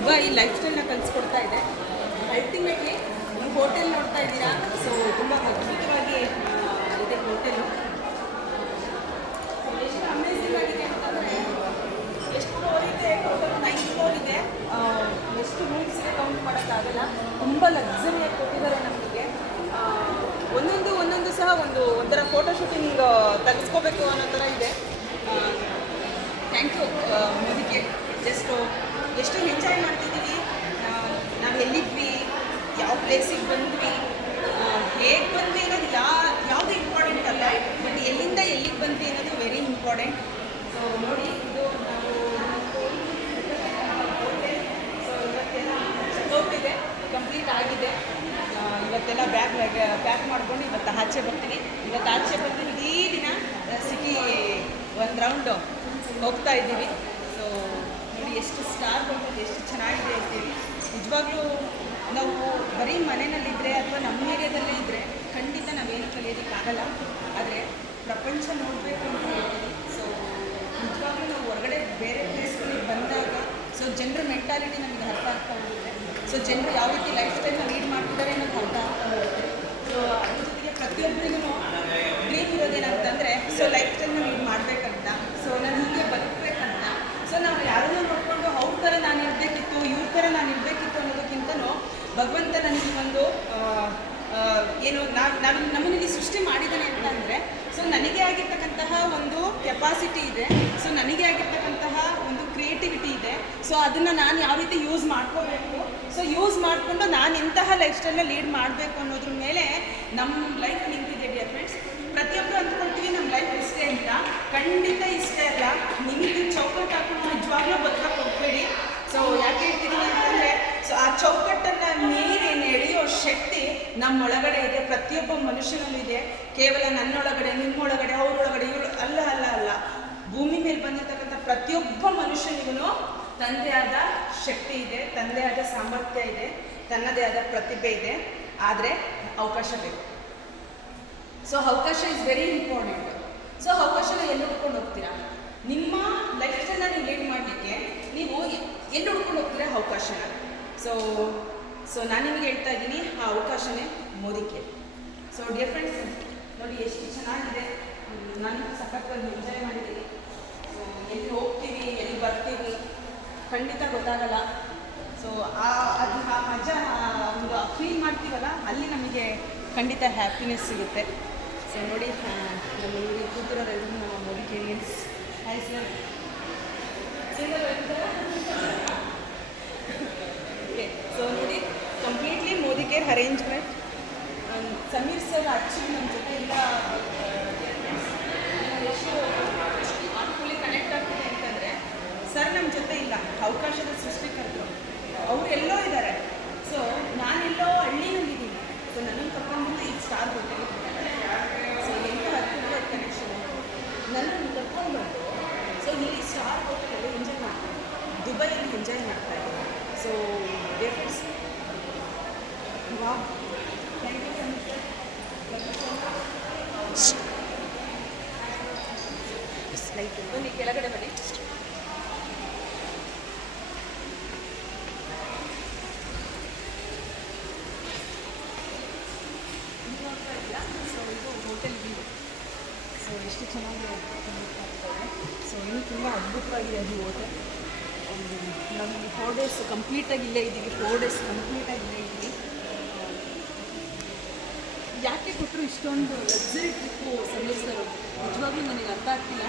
Dubai life ಸ್ಟೈಲ್ನ ಕಲಿಸ್ಕೊಡ್ತಾ ಇದೆ. Ultimately ನೀವು hotel ನೋಡ್ತಾ ಇದ್ದೀರಾ? ಸೊ ತುಂಬ ಅದ್ಭುತವಾಗಿ ಇದೆ ಹೋಟೆಲು ಎಷ್ಟು ಅಮೇಝಿಂಗ್ ಆಗಿದೆ ಅಂತಂದರೆ, ಎಷ್ಟು ಫ್ಲೋರ್ ಇದೆ? ಟೋಟಲ್ ನೈನ್ ಫ್ಲೋರ್ ಇದೆ. ಎಷ್ಟು ರೂಮ್ಸ್ ಇದೆ ಕೌಂಟ್ ಮಾಡೋಕ್ಕಾಗಲ್ಲ ತುಂಬ ಲಕ್ಸರಿಯಾಗಿ ಕೊಟ್ಟಿದ್ದಾರೆ ನಮಗೆ. ಒಂದೊಂದು ಒಂದೊಂದು ಸಹ ಒಂದು, ಒಂಥರ ಫೋಟೋ ಶೂಟಿಂಗ್ ತೆಗೆಸ್ಕೋಬೇಕು ಅನ್ನೋ ಥರ ಇದೆ. ಥ್ಯಾಂಕ್ ಯು ಮೋದಿಗೆ ಜಸ್ಟು ಎಷ್ಟು ಎಂಜಾಯ್ ಮಾಡ್ತಿದ್ದೀವಿ. ನಾವು ಎಲ್ಲಿದ್ವಿ, ಯಾವ ಪ್ಲೇಸಿಗೆ ಬಂದ್ವಿ ಹೇಗೆ ಬಂದ್ವಿ ಅನ್ನೋದು ಯಾ, ಯಾವುದು ಇಂಪಾರ್ಟೆಂಟ್ ಅಲ್ಲ. ಬಟ್ ಎಲ್ಲಿಂದ ಎಲ್ಲಿಗೆ ಬಂದ್ವಿ ಅನ್ನೋದು ವೆರಿ ಇಂಪಾರ್ಟೆಂಟ್ ಸೊ ನೋಡಿ, ಇದು ನಾವು ಸೊ ಇವತ್ತೆಲ್ಲ ಹೋಗ್ತಿದೆ. ಕಂಪ್ಲೀಟ್ ಆಗಿದೆ. ಇವತ್ತೆಲ್ಲ ಬ್ಯಾಗ್ ಪ್ಯಾಕ್ ಮಾಡ್ಕೊಂಡು ಇವತ್ತು ಆಚೆ ಬರ್ತೀವಿ. ಇವತ್ತು ಆಚೆ ಬಂದು ಇಡೀ ದಿನ ಸಿಟಿ ಒಂದು ರೌಂಡು ಹೋಗ್ತಾ ಇದ್ದೀವಿ. ಎಷ್ಟು ಸ್ಟಾರ್ ಬಂದಿದೆ, ಎಷ್ಟು ಚೆನ್ನಾಗಿದೆ ಅಂತೀವಿ ನಿಜವಾಗ್ಲೂ ನಾವು ಬರೀ ಮನೆಯಲ್ಲಿದ್ದರೆ ಅಥವಾ ನಮ್ಮ ಏರಿಯಾದಲ್ಲೇ ಇದ್ದರೆ ಖಂಡಿತ ನಾವೇನು ಕಲಿಯೋದಕ್ಕಾಗಲ್ಲ ಆದರೆ ಪ್ರಪಂಚ ನೋಡಬೇಕು ಅಂತ ಹೇಳ್ತೀವಿ. ಸೊ ನಿಜವಾಗ್ಲೂ ನಾವು ಹೊರಗಡೆ ಬೇರೆ ಪ್ಲೇಸ್ಗಳಿಗೆ ಬಂದಾಗ ಸೊ ಜನರ ಮೆಂಟಾಲಿಟಿ ನಮಗೆ ಅರ್ಥ ಆಗ್ತಾ ಹೋಗುತ್ತೆ. ಸೊ ಜನರು ಯಾವ ರೀತಿ ಲೈಫ್ ಸ್ಟೈಲ್ನ ಲೀಡ್ ಮಾಡ್ತಿದ್ದಾರೆ ಅನ್ನೋದು ಅರ್ಥ ಆಗ್ತಾ ಹೋಗುತ್ತೆ. ಸೊ ಅದ್ರ ಜೊತೆಗೆ ಪ್ರತಿಯೊಬ್ಬರಿಗೂ ಡ್ರೀಮ್ ಇರೋದೇನಂತಂದರೆ ಸೊ ಲೈಫ್ ಸ್ಟೈಲ್ನ ಲೀಡ್ ಮಾಡಬೇಕಂತ ಸೊ ನಾನು ಹೀಗೆ ಬದುಕಬೇಕಂತ ಸೊ ನಾವು ಯಾರನ್ನೂ ನೋಡಿಕೊಂಡು ಅವ್ರ ಥರ ನಾನು ಇರಬೇಕಿತ್ತು ಇವ್ರ ಥರ ನಾನು ಇರಬೇಕಿತ್ತು ಅನ್ನೋದಕ್ಕಿಂತನೂ ಭಗವಂತ ನನಗೆ ಒಂದು ಏನು ನಾವು ನಾವು ನಮ್ಮಲ್ಲಿ ಸೃಷ್ಟಿ ಮಾಡಿದ್ದಾನೆ ಅಂತ ಅಂದರೆ ಸೊ ನನಗೆ ಆಗಿರ್ತಕ್ಕಂತಹ ಒಂದು ಕೆಪಾಸಿಟಿ ಇದೆ ಸೊ ನನಗೆ ಆಗಿರ್ತಕ್ಕಂತಹ ಒಂದು ಕ್ರಿಯೇಟಿವಿಟಿ ಇದೆ ಸೊ ಅದನ್ನು ನಾನು ಯಾವ ರೀತಿ ಯೂಸ್ ಮಾಡ್ಕೋಬೇಕು ಸೊ ಯೂಸ್ ಮಾಡಿಕೊಂಡು ನಾನು ಇಂತಹ ಲೈಫ್ ಸ್ಟೈಲ್ನ ಲೀಡ್ ಮಾಡಬೇಕು ಅನ್ನೋದ್ರ ಮೇಲೆ ನಮ್ಮ ಲೈಫ್ ನಿಂತಿದೆ ಡಿಯರ್ ಫ್ರೆಂಡ್ಸ್ ಪ್ರತಿಯೊಬ್ಬರು ಅಂದ್ಕೊಳ್ತೀವಿ ನಮ್ಮ ಲೈಫ್ ಇಷ್ಟೇ ಅಂತ. ಖಂಡಿತ ಇಷ್ಟೇ ಅಲ್ಲ. ನಿಮಗೆ ಚೌಕಟ್ಟು ಹಾಕೊಂಡು ನಿಜವಾಗ್ಲೂ ಬದುಕಕ್ಕೆ ಹೋಗ್ಬೇಡಿ ಸೊ ಯಾಕೆ ಹೇಳ್ತಿದ್ದೀನಿ ಅಂತಂದರೆ ಸೊ ಆ ಚೌಕಟ್ಟನ್ನು ಮೀರಿ ನಡೆಯೋ ಶಕ್ತಿ ನಮ್ಮೊಳಗಡೆ ಇದೆ, ಪ್ರತಿಯೊಬ್ಬ ಮನುಷ್ಯನಲ್ಲೂ ಇದೆ. ಕೇವಲ ನನ್ನೊಳಗಡೆ, ನಿಮ್ಮೊಳಗಡೆ, ಅವರೊಳಗಡೆ, ಇವರು ಅಲ್ಲ ಅಲ್ಲ ಅಲ್ಲ. ಭೂಮಿ ಮೇಲೆ ಬಂದಿರತಕ್ಕಂಥ ಪ್ರತಿಯೊಬ್ಬ ಮನುಷ್ಯನಿಗೂ ತನ್ನದೇ ಆದ ಶಕ್ತಿ ಇದೆ ತನ್ನದೇ ಆದ ಸಾಮರ್ಥ್ಯ ಇದೆ, ತನ್ನದೇ ಆದ ಪ್ರತಿಭೆ ಇದೆ. ಆದರೆ ಅವಕಾಶ ಬೇಕು. ಸೊ ಅವಕಾಶ ಇಸ್ ವೆರಿ ಇಂಪಾರ್ಟೆಂಟ್ ಸೊ ಅವಕಾಶನ ಎಲ್ಲಿ ಹುಡ್ಕೊಂಡು ಹೋಗ್ತೀರಾ? ನಿಮ್ಮ ಲೈಫ್ ನೀವು ಲೀಡ್ ಮಾಡಲಿಕ್ಕೆ ನೀವು ಎಲ್ಲಿ ಹುಡ್ಕೊಂಡು ಹೋಗ್ತೀರಾ ಅವಕಾಶನ? ಸೊ ಸೊ ನಾನು ನಿಮಗೆ ಹೇಳ್ತಾ ಇದ್ದೀನಿ, ಆ ಅವಕಾಶನೇ ಮೋದಿಕೆ ಸೊ ಡಿಯರ್ ಫ್ರೆಂಡ್ಸ್ ನೋಡಿ ಎಷ್ಟು ಚೆನ್ನಾಗಿದೆ. ನಾನು ಸಖತ್ತಾಗಿ ಎಂಜಾಯ್ ಮಾಡಿದ್ದೀನಿ. ಸೊ ಎಲ್ಲಿ ಹೋಗ್ತೀವಿ, ಎಲ್ಲಿ ಬರ್ತೀವಿ, ಖಂಡಿತ ಗೊತ್ತಾಗಲ್ಲ. ಸೊ ಆ, ಅದು, ಆ ಮಜಾ ಒಂದು ಫೀಲ್ ಮಾಡ್ತೀವಲ್ಲ, ಅಲ್ಲಿ ನಮಗೆ ಖಂಡಿತ ಹ್ಯಾಪಿನೆಸ್ ಸಿಗುತ್ತೆ. ಸೊ ನೋಡಿ ನಮ್ಮ ಇಲ್ಲಿ ಕೂತಿರೋರೆಲ್ಲರೂ ನಮ್ಮ ಮೋದಿಕೆ means hi sir okay so ನೋಡಿ completely Modi care arrangement Sameer sir ಅಚ್ಚಿ ನಮ್ಮ ಜೊತೆ ಇಲ್ಲ ಎಷ್ಟು ಫುಲ್ಲಿ ಕನೆಕ್ಟ್ ಆಗ್ತಿದೆ ಅಂತಂದರೆ ಸರ್ ನಮ್ಮ ಜೊತೆ ಇಲ್ಲ. ಅವಕಾಶದ ಸೃಷ್ಟಿಕರ್ತರು. ಅವ್ರು ಎಲ್ಲೋ ಇದ್ದಾರೆ ಸೊ ನಾನೆಲ್ಲೋ ಹಳ್ಳಿನಲ್ಲಿದ್ದೀನಿ. ಸೊ ನನ್ನನ್ನು ಕರ್ಕೊಂಡ್ಬಂದು ಈಗ ಸ್ಟಾರ್ ಹೋಟೆಲ್ ಸೊ ಎಂಥ ಹತ್ತಿರ ಕನೆಕ್ಷನ್ ನನ್ನನ್ನು ಕರ್ಕೊಂಡು ಸೊ ಇಲ್ಲಿ ಸ್ಟಾರ್ ಹೋಟೆಲಲ್ಲಿ ಎಂಜಾಯ್ ಮಾಡ್ತಾರೆ. ದುಬೈಯಲ್ಲಿ ಎಂಜಾಯ್ ಮಾಡ್ತಾ ಇದ್ದಾರೆ ಸೊ ಡಿಫ್ರೆನ್ಸ್ ವಾ ಥ್ಯಾಂಕ್ ಯು ಲೈಟ್ ಬನ್ನಿ ಕೆಳಗಡೆ ಬನ್ನಿ ಸೊ ಇದು ಹೋಟೆಲ್ ವ್ಯೂ ಸೊ ಎಷ್ಟು ಚೆನ್ನಾಗಿ ಸೊ ಇನ್ನೂ ತುಂಬ ಅದ್ಭುತವಾಗಿದೆ ಅದು ಹೋಟೆಲ್ ನಮ್ಮ ಫೋರ್ ಡೇಸ್ ಕಂಪ್ಲೀಟಾಗಿ ಇಲ್ಲೇ ಇದ್ದೀವಿ ಫೋರ್ ಡೇಸ್ ಕಂಪ್ಲೀಟಾಗಿ ಇಲ್ಲೇ ಇದ್ದೀವಿ ಯಾಕೆ ಕೊಟ್ಟರು ಇಷ್ಟೊಂದು ಲಕ್ಸರಿ ಟ್ರಿಪ್ಪು ನಿಜವಾಗ್ಲೂ ನನಗೆ ಅರ್ಥ ಆಗ್ತಿಲ್ಲ.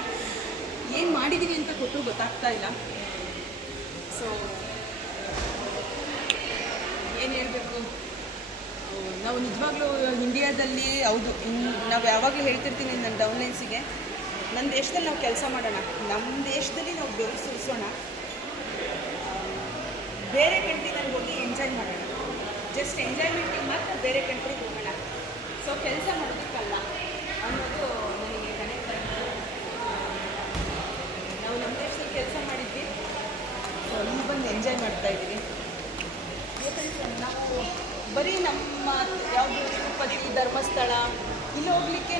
ಏನು ಮಾಡಿದ್ದೀವಿ ಅಂತ ಕೊಟ್ಟರು ಗೊತ್ತಾಗ್ತಾ ಇಲ್ಲ. ಸೊ ಏನು ಹೇಳಬೇಕು? ನಾವು ನಿಜವಾಗ್ಲೂ ಇಂಡಿಯಾದಲ್ಲಿ, ಹೌದು ನಾವು ಯಾವಾಗಲೂ ಹೇಳ್ತಿರ್ತೀನಿ ನನ್ನ ಡೌನ್ಲೈನ್ಸಿಗೆ. ನನ್ನ ದೇಶದಲ್ಲಿ ನಾವು ಕೆಲಸ ಮಾಡೋಣ. ನಮ್ಮ ದೇಶದಲ್ಲಿ ನಾವು ಬೆವರು ಸುರಿಸೋಣ. ಬೇರೆ ಕಂಟ್ರಿನಲ್ಲಿ ಹೋಗಿ ಎಂಜಾಯ್ ಮಾಡೋಣ. ಜಸ್ಟ್ ಎಂಜಾಯ್ಮೆಂಟಿಗೆ ಮಾತ್ರ ಬೇರೆ ಕಂಟ್ರಿಗೆ ಹೋಗೋಣ. ಸೊ ಕೆಲಸ ಮಾಡಬೇಕಲ್ಲ, ಅನ್ನೋದು ನನಗೆ ಕನೆಕ್ಟ್ ನಾವು ನಮ್ಮ ದೇಶದಲ್ಲಿ ಕೆಲಸ ಮಾಡಿದ್ವಿ. ಸೊ ಇಲ್ಲಿ ಬಂದು ಎಂಜಾಯ್ ಮಾಡ್ತಾ ಇದ್ದೀವಿ. ಯಾಕಂದ್ರೆ ನಾವು ಬರೀ ನಮ್ಮ ಯಾವುದು ತಿರುಪತಿ, ಧರ್ಮಸ್ಥಳ, ಇಲ್ಲಿ ಹೋಗ್ಲಿಕ್ಕೇ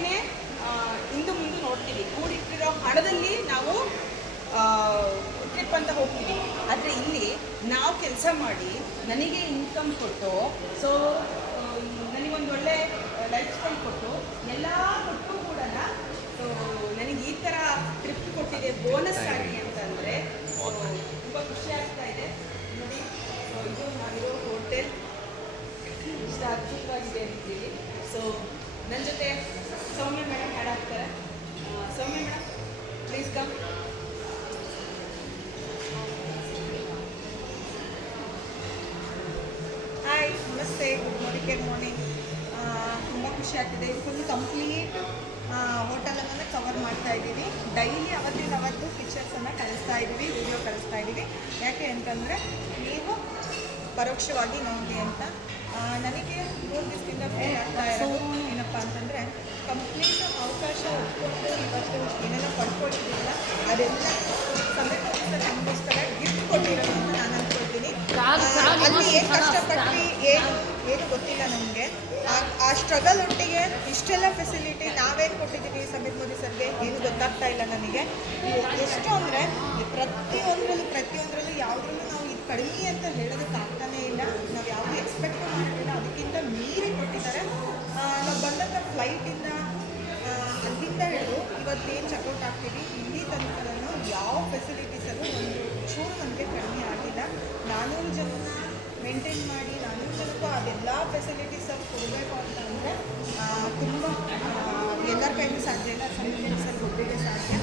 ಹಿಂದೆ ಮುಂದೆ ನೋಡ್ತೀವಿ. ಕೂಡಿಟ್ಟಿರೋ ಹಣದಲ್ಲಿ ನಾವು ಟ್ರಿಪ್ ಅಂತ ಹೋಗ್ತೀವಿ. ಆದರೆ ಇಲ್ಲಿ ನಾವು ಕೆಲಸ ಮಾಡಿ ನನಗೆ ಇನ್ಕಮ್ ಕೊಟ್ಟು ಸೊ ನನಗೊಂದು ಒಳ್ಳೆ ಲೈಫ್ ಸ್ಟೈಲ್ ಕೊಟ್ಟು ಎಲ್ಲ ಕೊಟ್ಟು ಕೂಡ ಸೊ ನನಗೆ ಈ ಥರ ಟ್ರಿಪ್ ಕೊಟ್ಟಿದೆ ಬೋನಸ್ ಆಗಿ ಅಂತಂದರೆ ತುಂಬ ಖುಷಿ ಆಗ್ತಾ ಇದೆ. ನೋಡಿ ಇದು ನಾವಿರೋ ಹೋಟೆಲ್ ಇಷ್ಟ ಅದ್ಭುತವಾಗಿದೆ ಅಂತೀವಿ ಸೊ ನನ್ನ ಜೊತೆ ಸೌಮ್ಯ ಮೇಡಮ್ ಆ್ಯಡ್ ಆಗ್ತಾರೆ. Soumya madam please come hi ನಮಸ್ತೆ. ಗುಡ್ ಮಾರ್ನಿಂಗ್ ಗುಡ್ ಮಾರ್ನಿಂಗ್ ಖುಷಿ ಆಗ್ತಿದೆ. ಫುಲ್ ಕಂಪ್ಲೀಟ್ ಹೋಟೆಲನ್ನು ಕವರ್ ಮಾಡ್ತಾ ಇದ್ದೀವಿ. ಡೈಲಿ ಅವತ್ತಿನ ಅವತ್ತು ಪಿಕ್ಚರ್ಸನ್ನು ಕಳಿಸ್ತಾ ಇದ್ದೀವಿ ವಿಡಿಯೋ ಕಳಿಸ್ತಾ ಇದ್ದೀವಿ. ಯಾಕೆ ಅಂತಂದರೆ ನೀವು ಪರೋಕ್ಷವಾಗಿ ನೋಡಿ ಅಂತ. ನನಗೆ ಮೂರು ದಿವಸದಿಂದ ಫೇಲ್ ಆಗ್ತಾ ಇರೋದು ಏನಪ್ಪ ಅಂತಂದರೆ ಕಂಪ್ಲೀಟ್ ಅವಕಾಶ ಒಪ್ಕೊಂಡು ಇವತ್ತು ಏನೆಲ್ಲ ಪಡ್ಕೊಂಡಿದ್ದಿಲ್ಲ ಅದೆಲ್ಲ ಸಮೇತ ನಮಗೋಸ್ಕರ ಗಿಫ್ಟ್ ಕೊಟ್ಟಿರೋದು ಅಂತ ನಾನು ಅಂದ್ಕೊಳ್ತೀನಿ ಅಲ್ಲಿ ಏನು ಕಷ್ಟಪಟ್ಟು ಏನು ಏನು ಗೊತ್ತಿಲ್ಲ ನಮಗೆ. ಆ ಸ್ಟ್ರಗಲ್ ಒಟ್ಟಿಗೆ ಇಷ್ಟೆಲ್ಲ ಫೆಸಿಲಿಟಿ ನಾವೇನು ಕೊಟ್ಟಿದ್ದೀವಿ ಸಮೀರ್ ಮೋದಿ ಸರ್ಗೆ. ಏನು ಗೊತ್ತಾಗ್ತಾ ಇಲ್ಲ ನನಗೆ. ಎಷ್ಟು ಅಂದರೆ ಪ್ರತಿಯೊಂದರಲ್ಲೂ ಪ್ರತಿಯೊಂದರಲ್ಲೂ ಯಾವುದ್ರಲ್ಲೂ ನಾವು ಇದು ಕಡಿಮೆ ಅಂತ ಹೇಳೋದಕ್ಕೆ ಆಗ್ತಾನೇ ಇಲ್ಲ. ನಾವು ಯಾವುದು ಎಕ್ಸ್ಪೆಕ್ಟ್ ಮಾಡಿರಲಿಲ್ಲ. ಅದಕ್ಕಿಂತ ಮೀರಿ ಕೊಟ್ಟಿದ್ದಾರೆ. ನಾವು ಬಂದಂಥ ಫ್ಲೈಟಿಂದ ಅಲ್ಲಿಂದ ಹಿಡಿದು ಇವತ್ತೇನು ಚೆಕ್ಔಟ್ ಆಗ್ತೀವಿ? ಇಲ್ಲಿ ತನಕ ಯಾವ ಫೆಸಿಲಿಟೀಸಲ್ಲೂ ಒಂದು ಚೂರು ನನಗೆ ಕಡಿಮೆ ಆಗಿಲ್ಲ. ನಾನೂರು ಜನ ಮೇಂಟೈನ್ ಮಾಡಿ, ನಾನೂರು ಜನಕ್ಕೂ ಅದೆಲ್ಲ ಫೆಸಿಲಿಟೀಸಲ್ಲಿ ಕೊಡಬೇಕು ಅಂತಂದರೆ ತುಂಬ ಎಲ್ಲರ ಕೈಲೂ ಸಾಧ್ಯ ಇಲ್ಲ ಸೆಂಟ್ರಲ್ಸಲ್ಲಿ ಒಬ್ಬರಿಗೆ ಸಾಧ್ಯ.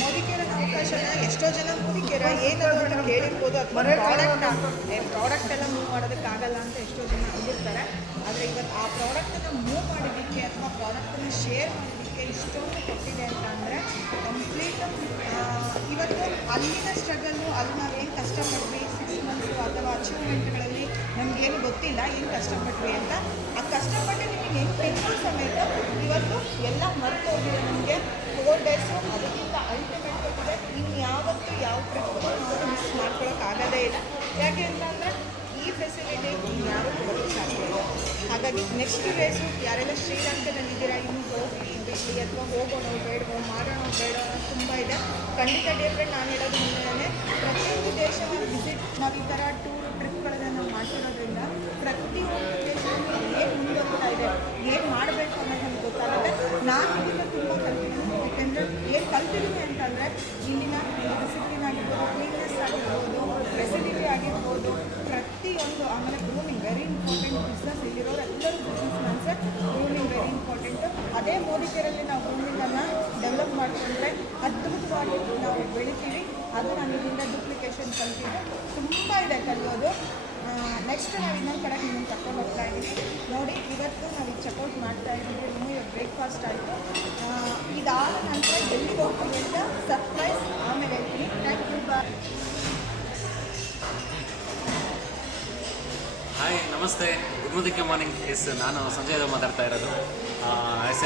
ಮೋದಿಕೇರ ಅವಕಾಶನ ಎಷ್ಟೋ ಜನ ಮೋದಿಕೇರ ಅಂತ ಕೇಳಿರ್ಬೋದು ಅಥವಾ ಪ್ರಾಡಕ್ಟ್ ಪ್ರಾಡಕ್ಟ್ ಎಲ್ಲ ಮೂವ್ ಮಾಡೋದಕ್ಕಾಗಲ್ಲ ಅಂತ ಎಷ್ಟೋ ಜನ ಅಂದಿರ್ತಾರೆ. ಆದರೆ ಇವತ್ತು ಆ ಪ್ರಾಡಕ್ಟನ್ನು ಮೂವ್ ಮಾಡೋದಕ್ಕೆ ಅಥವಾ ಪ್ರಾಡಕ್ಟನ್ನು ಶೇರ್ ಮಾಡೋದಕ್ಕೆ ಇಷ್ಟೊಂದು ಕೊಟ್ಟಿದೆ ಅಂತ ಅಂದರೆ ಕಂಪ್ಲೀಟ್ ಇವತ್ತು ಅಲ್ಲಿನ ಸ್ಟ್ರಗಲ್ಲು ಅಲ್ಲಿ ನಾವೇನು ಕಷ್ಟಪಡ್ತೀವಿ ಸಿಕ್ಸ್ ಮಂತ್ಸು ಅಥವಾ ಅಚೀವ್ಮೆಂಟ್ಗಳಲ್ಲಿ ನಮಗೇನು ಗೊತ್ತಿಲ್ಲ, ಏನು ಕಷ್ಟಪಟ್ವಿ ಅಂತ. ಆ ಕಷ್ಟಪಟ್ಟು ನಿಮಗೆ ಹೆಂಗೆ ತೆಗೆದು ಸಮೇತ ಇವತ್ತು ಎಲ್ಲ ಮರೆತು ಹೋಗಿದೆ ನಮಗೆ. ಫೋರ್ ಡೇಸು ಅದಕ್ಕಿಂತ ಅಲ್ಟಿಮೇಟ್ ಕೊಟ್ಟಿದೆ ಇನ್ಯಾವತ್ತೂ ಯಾವ ಟ್ರಿಪ್ ನಾವು ಮಿಸ್ ಮಾಡ್ಕೊಳಕ್ಕಾಗೋದೇ ಇಲ್ಲ. ಯಾಕೆ ಅಂತಂದರೆ ಈ ಫೆಸಿಲಿಟಿ ಯಾರು ಕೊಡೋದು ಸಾಧ್ಯ ಹಾಗಾಗಿ ನೆಕ್ಸ್ಟ್ ಡೇಸು ಯಾರೆಲ್ಲ ಶ್ರೀಲಂಕಾದಲ್ಲಿದ್ದೀರಾ ಇನ್ನು ಹೋಗಿ ಇಲ್ಲಿ ಅಥವಾ ಹೋಗೋಣ, ಬೇಡವೋ, ಮಾಡೋಣ ಬೇಡೋ ತುಂಬ ಇದೆ. ಖಂಡಿತ ಡಿಫ್ರೆಂಟ್ ನಾನು ಹೇಳೋದು ಮುಂದೆ ಪ್ರತಿಯೊಂದು ದೇಶನ ವಿಸಿಟ್ ನಾವು ಈ ಥರ ಟೂರ್ ಟ್ರಿಪ್ಗಳನ್ನು ನಾವು ಮಾಡ್ತಿರೋದ್ರಿಂದ ಪ್ರತಿಯೊಂದು ದೇಶದಲ್ಲಿ ಏನು ಮುಂದೋಗ್ತಾ ಇದೆ ಏನು ಮಾಡಬೇಕು ಅನ್ನೋದು ನಮ್ಗೆ ಗೊತ್ತಾಗುತ್ತೆ ನಾನು ಇದರಿಂದ ತುಂಬ ಕಲ್ತಿದ್ದೀನಿ ಕಲ್ತಿದ್ದೀನಿ ಅಂತಂದರೆ ಇಲ್ಲಿನ ಡಿಸಿಪ್ಲಿನ್ ಆಗಿರ್ಬೋದು ಕ್ಲೀನ್ನೆಸ್ ಆಗಿರ್ಬೋದು ಫೆಸಿಲಿಟಿ ಆಗಿರ್ಬೋದು ಪ್ರತಿಯೊಂದು ಆಮೇಲೆ ಗ್ರೂಮಿಂಗ್ ವೆರಿ ಇಂಪಾರ್ಟೆಂಟ್ ಬಿಸ್ನೆಸ್ ಇಲ್ಲಿರೋರು ಎಲ್ಲರೂ ಬಿಸ್ನೆಸ್ ಮನ್ಸೆ ಗ್ರೂಮಿಂಗ್ ವೆರಿ ಇಂಪಾರ್ಟೆಂಟ್ ಅದೇ ಮೋದಿಕೆರಲ್ಲಿ ನಾವು ಗ್ರೂಮಿಂಗನ್ನು ಡೆವಲಪ್ ಮಾಡಿಕೊಂಡ್ರೆ ಅದ್ಭುತವಾಗಿ ನಾವು ಬೆಳಿತೀವಿ. ಅದು ನಾನು ಇಲ್ಲಿಂದ ಡೂಪ್ಲಿಕೇಶನ್ ಕಲ್ತಿದ್ದು. ತುಂಬ ಇದೆ ಕಲಿಯೋದು. ನೆಕ್ಸ್ಟ್ ನಾವು ಇನ್ನೊಂದು ಕಡೆ ನಿಮ್ಮನ್ನು ಕರ್ಕೊಂಡು ಹೋಗ್ತಾ ಇದ್ದೀವಿ ನೋಡಿ, ಇವತ್ತು ನಾವು ಈಗ ಚೆಕ್ಔಟ್ ಮಾಡ್ತಾ ಇದ್ದೀವಿ. ನಿಮ್ಮ ಇವಾಗ ಬ್ರೇಕ್ಫಾಸ್ಟ್ ಆಯಿತು. ಇದಾದ ನಂತರ ಎಲ್ಲಿಗೆ ಹೋಗ್ತೀವಿ ಅಂತ ಸರ್ಪ್ರೈಸ್ ಆಮೇಲೆ ಥ್ಯಾಂಕ್ ಯು ಬಾಯ್ ಹಾಯ್ ನಮಸ್ತೆ. ಗುಡ್ ಮಾರ್ನಿಂಗ್, ಎಸ್, ನಾನು ಸಂಜಯ್ ಮಾತಾಡ್ತಾ ಇರೋದು.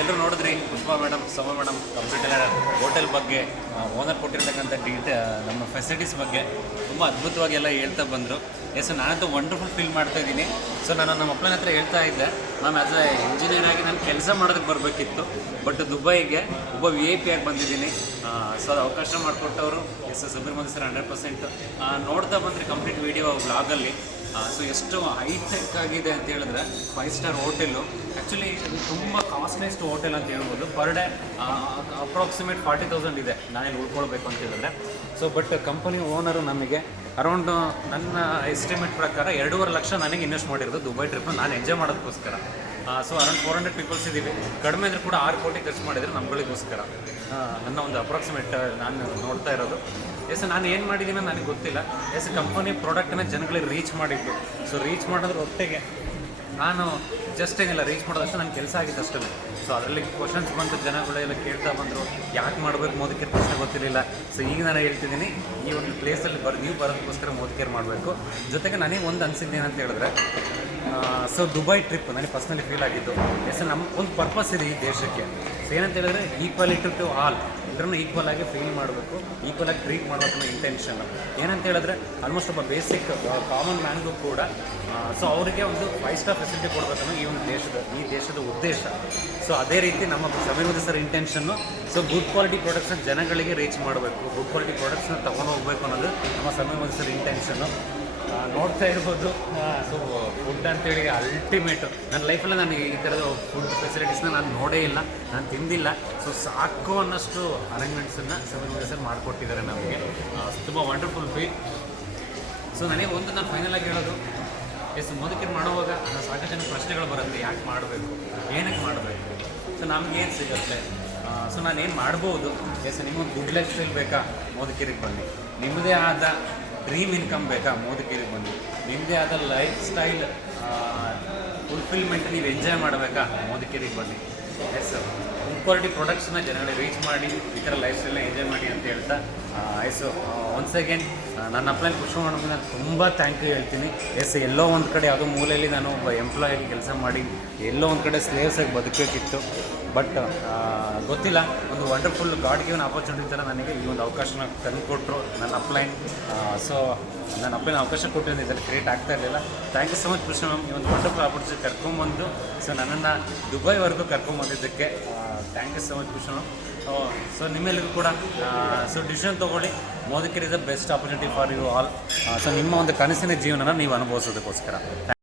ಎಲ್ಲರೂ ನೋಡಿದ್ರಿ? ಪುಷ್ಪಾ ಮೇಡಮ್, ಸಮ ಮೇಡಮ್ ಕಂಪ್ಯೂಟರ್ ಹೋಟೆಲ್ ಬಗ್ಗೆ ಓನರ್ ಕೊಟ್ಟಿರ್ತಕ್ಕಂಥ ಡೀಟೇ ನಮ್ಮ ಫೆಸಿಲಿಟೀಸ್ ಬಗ್ಗೆ ತುಂಬ ಅದ್ಭುತವಾಗಿ ಎಲ್ಲ ಹೇಳ್ತಾ ಬಂದರು. ಎಸ್ ನಾನಂತೂ ವಂಡರ್ಫುಲ್ ಫೀಲ್ ಮಾಡ್ತಾ ಇದ್ದೀನಿ. ಸೊ ನಾನು ನಮ್ಮ ಅಪ್ಪನ ಹತ್ರ ಹೇಳ್ತಾ ಇದ್ದೆ. ಮ್ಯಾಮ್ ಆ್ಯಸ್ ಅ ಇಂಜಿನಿಯರ್ ಆಗಿ ನಾನು ಕೆಲಸ ಮಾಡೋದಕ್ಕೆ ಬರಬೇಕಿತ್ತು. ಬಟ್ ದುಬೈಗೆ ಒಬ್ಬ ವಿ ಐ ಪಿ ಆಗಿ ಬಂದಿದ್ದೀನಿ. ಸೊ ಅವಕಾಶ ಮಾಡಿಕೊಟ್ಟವರು. S Subramanya sir hundred percent ನೋಡ್ತಾ ಬಂದರೆ ಕಂಪ್ಲೀಟ್ ವೀಡಿಯೋ ಬ್ಲಾಗಲ್ಲಿ ಸೊ ಎಷ್ಟು ಹೈಟೆಕ್ ಆಗಿದೆ ಅಂತ ಹೇಳಿದ್ರೆ ಫೈವ್ ಸ್ಟಾರ್ ಹೋಟೆಲು ಆ್ಯಕ್ಚುಲಿ ತುಂಬ ಕಾಸ್ಟ್ಲಿಯೆಸ್ಟ್ ಹೋಟೆಲ್ ಅಂತ ಹೇಳ್ಬೋದು per day approximate forty thousand ಇದೆ. ನಾನೇನು ಉಳ್ಕೊಳ್ಬೇಕು ಅಂತ ಹೇಳಿದ್ರೆ. ಸೊ ಬಟ್ ಕಂಪನಿ ಓನರು ನಮಗೆ ಅರೌಂಡ್ ನನ್ನ ಎಸ್ಟಿಮೇಟ್ ಪ್ರಕಾರ ಎರಡೂವರೆ ಲಕ್ಷ ನನಗೆ ಇನ್ವೆಸ್ಟ್ ಮಾಡಿರೋದು ದುಬೈ ಟ್ರಿಪ್ ನಾನು ಎಂಜಾಯ್ ಮಾಡೋದಕ್ಕೋಸ್ಕರ. So around four hundred peoples ಇದ್ದೀವಿ ಕಡಿಮೆ ಕೂಡ ಆರು ಕೋಟಿ ಖರ್ಚು ಮಾಡಿದರೆ ನಮ್ಗಳಿಗೋಸ್ಕರ. ನನ್ನ ಒಂದು ಅಪ್ರಾಕ್ಸಿಮೇಟ್ ನಾನು ನೋಡ್ತಾ ಇರೋದು. ಎಸ್ ನಾನು ಏನು ಮಾಡಿದ್ದೀನಿ ನನಗೆ ಗೊತ್ತಿಲ್ಲ. ಎಸ್ ಕಂಪನಿ ಪ್ರಾಡಕ್ಟನ್ನ ಜನಗಳಿಗೆ ರೀಚ್ ಮಾಡಿದ್ದು. ಸೊ ರೀಚ್ ಮಾಡೋದ್ರ ಒಟ್ಟಿಗೆ ನಾನು ಜಸ್ಟ್ ಏನಿಲ್ಲ ರೀಚ್ ಮಾಡೋದಷ್ಟು ನನ್ನ ಕೆಲಸ ಆಗಿತ್ತು ಅಷ್ಟೇ ಸೊ ಅದರಲ್ಲಿ ಕ್ವಶನ್ಸ್ ಬಂತು, ಜನಗಳೆಲ್ಲ ಕೇಳ್ತಾ ಬಂದರು, ಯಾಕೆ ಮಾಡಬೇಕು ಮೋದಿಕೇರ್ ಪ್ರಶ್ನೆ ಗೊತ್ತಿರಲಿಲ್ಲ. ಸೊ ಈಗ ನಾನು ಹೇಳ್ತಿದ್ದೀನಿ, ಈ ಒಂದು ಪ್ಲೇಸಲ್ಲಿ ಬರ್, ನೀವು ಬರೋದಕ್ಕೋಸ್ಕರ ಮೋದಿಕೇರ್ ಮಾಡಬೇಕು. ಜೊತೆಗೆ ನನಗೆ ಒಂದು ಅನಿಸಿದ್ದು ಏನಂತ ಹೇಳಿದ್ರೆ ಸೊ ದುಬೈ ಟ್ರಿಪ್ ನನಗೆ ಪರ್ಸ್ನಲಿ ಫೀಲ್ ಆಗಿದ್ದು ಎಸ್ ನಮ್ಮ ಒಂದು ಪರ್ಪಸ್ ಇದೆ ಈ ದೇಶಕ್ಕೆ. ಸೊ ಏನಂತ ಹೇಳಿದ್ರೆ ಈಕ್ವಾಲಿಟಿ ಟು ಆಲ್ ಇಬ್ಬರನ್ನು ಈಕ್ವಲ್ ಆಗಿ ಫೀಲ್ ಮಾಡಬೇಕು ಈಕ್ವಲ್ ಆಗಿ ಟ್ರೀಟ್ ಮಾಡಬೇಕು ಅನ್ನೋ ಇಂಟೆನ್ಷನ್ ಏನಂತ ಹೇಳಿದ್ರೆ ಆಲ್ಮೋಸ್ಟ್ ಒಬ್ಬ ಬೇಸಿಕ್ ಕಾಮನ್ ಮ್ಯಾನ್ಗೂ ಕೂಡ ಸೊ ಅವರಿಗೆ ಒಂದು ಫೈವ್ ಸ್ಟಾರ್ ಫೆಸಿಲಿಟಿ ಕೊಡಬೇಕನ್ನೋ ಈ ಒಂದು ದೇಶದ, ಈ ದೇಶದ ಉದ್ದೇಶ. ಸೊ ಅದೇ ರೀತಿ ನಮ್ಮ ಸಮೀಪದ sir intention so good quality ಪ್ರಾಡಕ್ಟ್ಸ್ನ ಜನಗಳಿಗೆ ರೀಚ್ ಮಾಡಬೇಕು. ಗುಡ್ ಕ್ವಾಲಿಟಿ ಪ್ರಾಡಕ್ಟ್ಸ್ನ ತೊಗೊಂಡು ಹೋಗಬೇಕು ಅನ್ನೋದು ನಮ್ಮ ಸಮೀಪದ ಸರ್ ಇಂಟೆನ್ಷನ್ನು ನೋಡ್ತಾ ಇರ್ಬೋದು. ಸೊ ಫುಡ್ ಅಂತೇಳಿ ಅಲ್ಟಿಮೇಟು ನನ್ನ ಲೈಫಲ್ಲಿ ನಾನು ಈ ಥರದ ಫುಡ್ ಫೆಸಿಲಿಟೀಸ್ನ ನಾನು ನೋಡೇ ಇಲ್ಲ. ನಾನು ತಿಂದಿಲ್ಲ. ಸೊ ಸಾಕು ಅನ್ನೋಷ್ಟು ಅರೇಂಜ್ಮೆಂಟ್ಸನ್ನು ಸೆವೆನ್ ಸರ್ ಮಾಡಿಕೊಟ್ಟಿದ್ದಾರೆ ನಮಗೆ. ತುಂಬ ವಂಡರ್ಫುಲ್ ಫೀಲ್ ಸೊ ನನಗೆ ಒಂದು ನಾನು ಫೈನಲ್ ಆಗಿ ಹೇಳೋದು. ಎಸ್ ಮೋದಕಿರ್ ಮಾಡುವಾಗ ಸಾಕಷ್ಟು ಜನ ಪ್ರಶ್ನೆಗಳು ಬರುತ್ತೆ. ಯಾಕೆ ಮಾಡಬೇಕು? ಏನಕ್ಕೆ ಮಾಡಬೇಕು? ಸೊ ನಮಗೇನು ಸಿಗುತ್ತೆ? ಸೊ ನಾನು ಏನು ಮಾಡ್ಬೋದು? ಎಸ್ ನಿಮಗೆ ಗುಡ್ ಲೈಫ್ ಸ್ಟೈಲ್ ಬೇಕಾ ಮೋದಕಿರಿಗೆ ಬನ್ನಿ. ನಿಮ್ಮದೇ ಆದ ಡ್ರೀಮ್ ಇನ್ಕಮ್ ಬೇಕಾ? ಮೋದಕಿರಿಗೆ ಬಂದು. ನಿಮ್ಮದೇ ಆದ ಲೈಫ್ ಸ್ಟೈಲ್ ಫುಲ್ಫಿಲ್ಮೆಂಟ್ ನೀವು ಎಂಜಾಯ್ ಮಾಡಬೇಕಾ? ಮೋದಿಕೇರಿಗೆ ಬನ್ನಿ. ಎಸ್ ಸರ್ ಕ್ವಾಲಿಟಿ ಪ್ರಾಡಕ್ಟ್ಸ್ನ ಜನಗಳಿಗೆ ರೀಚ್ ಮಾಡಿ, ಈ ಥರ ಲೈಫ್ ಸ್ಟೈಲ್ನ ಎಂಜಾಯ್ ಮಾಡಿ ಅಂತ ಹೇಳ್ತಾ ಎಸ್ ಒನ್ಸ್ ಅಗೇನ್ ನನ್ನ ಅಪ್ಲೈನ್ ನಾನು ತುಂಬ ಥ್ಯಾಂಕ್ ಯು ಹೇಳ್ತೀನಿ. ಎಸ್ ಎಲ್ಲೋ ಒಂದು ಕಡೆ ಯಾವುದೋ ಮೂಲೆಯಲ್ಲಿ ನಾನು ಒಬ್ಬ ಎಂಪ್ಲಾಯಾಗಿ ಕೆಲಸ ಮಾಡಿ, ಎಲ್ಲೋ ಒಂದು ಕಡೆ ಸ್ಲೇವ್ಸಾಗಿ ಬದುಕಬೇಕಿತ್ತು. ಬಟ್ ಗೊತ್ತಿಲ್ಲ. ಒಂದು ವಂಡರ್ಫುಲ್ ಗಾಡ್ ಗಿವನ್ ಆಪರ್ಚುನಿಟಿ ಥರ ನನಗೆ ಈ ಒಂದು ಅವಕಾಶನ ತಂದುಕೊಟ್ರು, ನನ್ನ ಅಪ್ಲೈನ್ ಸೊ ನನ್ನ ಅಪ್ಲೈನ್ ಅವಕಾಶ ಕೊಟ್ಟಿದ್ದು ಇದರಲ್ಲಿ ಕ್ರಿಯೇಟ್ ಆಗ್ತಾ ಇರಲಿಲ್ಲ. Thank you so much Krishna ma'am ಈ ಒಂದು ವಂಡರ್ಫುಲ್ ಆಪರ್ಚುನಿಟಿ ಕರ್ಕೊಂಬಂದು ಸೊ ನನ್ನನ್ನು ದುಬೈವರೆಗೂ ಕರ್ಕೊಂಬಂದಿದ್ದಕ್ಕೆ thank you so much Krishna so ನಿಮ್ಮೆಲ್ಲರಿಗೂ ಕೂಡ ಸೊ ಡಿಸಿಷನ್ ತೊಗೊಳ್ಳಿ. ಮೋದಕಿರ್ is the best opportunity for you all so ನಿಮ್ಮ ಒಂದು ಕನಸಿನ ಜೀವನನ ನೀವು ಅನುಭವಿಸೋದಕ್ಕೋಸ್ಕರ.